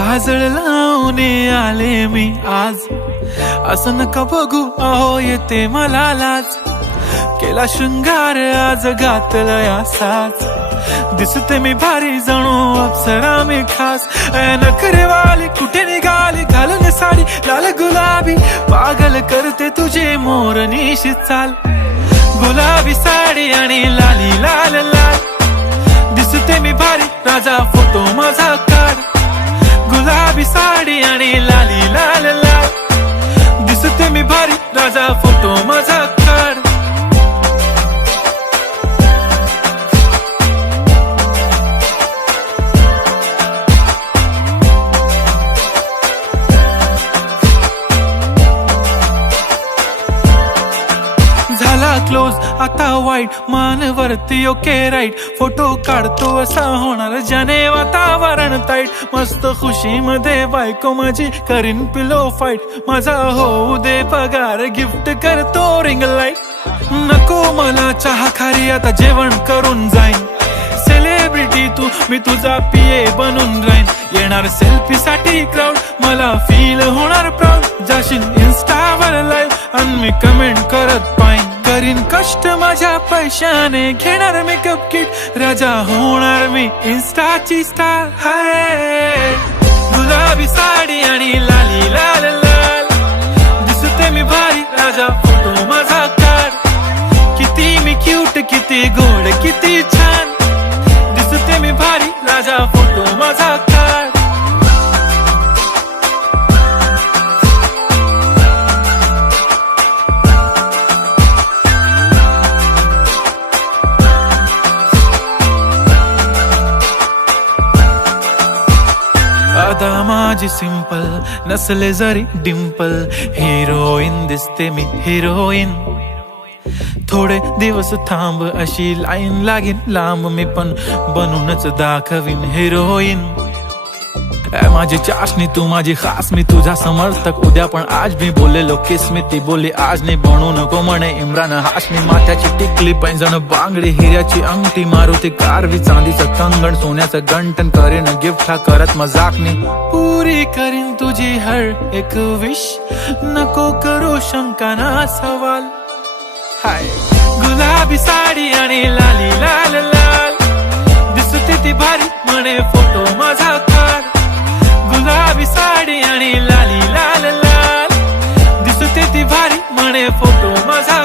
काजळ लावून आले मी आज, असं नका बघू अहो येते मला लाज. केला शृंगार आज घातला साज, दिसते मी भारी जणू अप्सरा मी खास. नखरेवाली कुठे निघाली घालून साडी लाल गुलाबी, पागल करते तुझे मोरनीशी चाल. गुलाबी साडी आणि लाली लाल लाल, दिसते मी भारी राजा फोटो माझा काढ. गुलाबी साडी आणि लाली लाल लाल, दिसते मी भारी राजा फोटो माझा काढ. झाला क्लोज आता वाईट, मान वरती ओके राईट. फोटो काढतो असा होणार ज्याने वातावरण ताईट. मस्त खुशी मध्ये बायको माझी करीन पिलो फाईट. माझा होऊ दे पगार गिफ्ट करतो रिंग लाईट. नको मला चहा खारी आता जेवण करून जाईन. सेलिब्रिटी तू मी तुझा पिये बनून राहीन. येणार सेल्फी साठी क्राऊड मला फील होणार प्राऊड. जाशील इन्स्टावर लाईव्ह आणि मी कमेंट करत पाईन. करीन कष्ट माझ्या पैशाने घेणार मेकअप किट. राजा होणार मी इन्स्टाची स्टार. हाय गुलाबी साडी आणि लाली लाल लाल, दिसते मी भारी राजा फोटो माझा काढ. किती मी क्यूट किती गोड किती छान, दिसते मी भारी राजा फोटो माझा काढ. अदा माझी सिंपल नसले जरी डिंपल, हिरोईन दिसते मी हिरोईन. थोडे दिवस थांब अशी लाईन लागेल लांब, मी पण बनूनच दाखवीन हिरोईन. माझी चाशनी तू माझी खास, मी तुझा समर्थक उद्या पण आज. मी बोललेलो किस मी ती बोलली आज नाही. बनू नको म्हणे इम्रान हाशमी. माथ्याची टिकली पैंजण बांगडी हिऱ्याची अंगठी, मारुती कारवी चांदीचं कंगण सोन्याचं गंटन. करेन गिफ्ट हा करत मजाकनी. पुरी करीन तुझी हर एक विश, नको करू शंका ना सवाल. हाय गुलाबी साडी आणि लाली लाल लाल, दिसते ती भारी म्हणे फोटो माझा काढ. गुलाबी साडी आणि लाली लाल लाल, दिसते ती भारी म्हणे फोटो माझा.